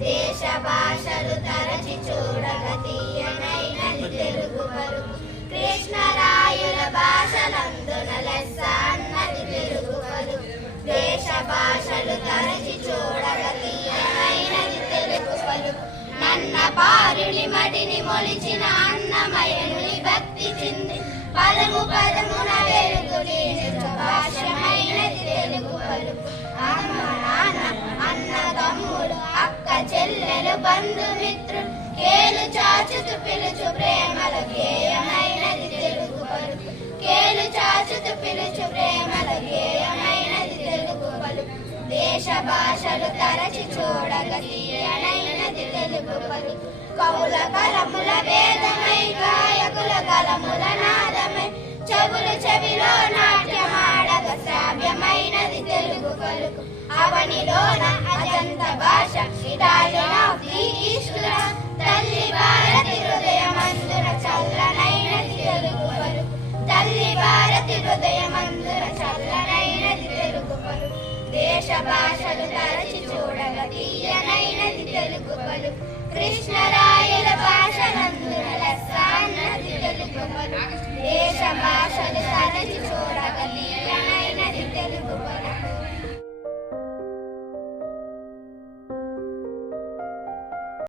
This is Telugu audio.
దేశ భాషలు తరచి చూడగ తీయనైన తెలుగు పలుకు కృష్ణరాయుల భాషలందున లెస్స అన్నది తెలుగు పలుకు దేశ భాషలు తరచి చూడగ తీయనైనది తెలుగు పలుకు నన్న పారుని మడిని మొలిచిన అన్నమయనుని భక్తి చెంది. పదము పదమున వేరు బంధుమిత్రులు కేలు చాచుతు పిలుచు ప్రేమల గేయమైనది తెలుగు పలుకు కేలు చాచుతు పిలుచు ప్రేమల గేయమైనది తెలుగు పలుకు దేశ భాషలు తరచి చూడగ తీయనైనది తెలుగు పలుకు కవుల కలముల వేదమై గాయకుల కలముల నాదమై చెవులు చెవిలో నాట్యమాడగ శ్రావ్యమైనది తెలుగు పలుకు అవనిలోన అజంత భాష భారతి హృదయమందున చల్లనైనది తెలుగు దేశ భాషలు తరచి చూడగ తీయనైనది తెలుగు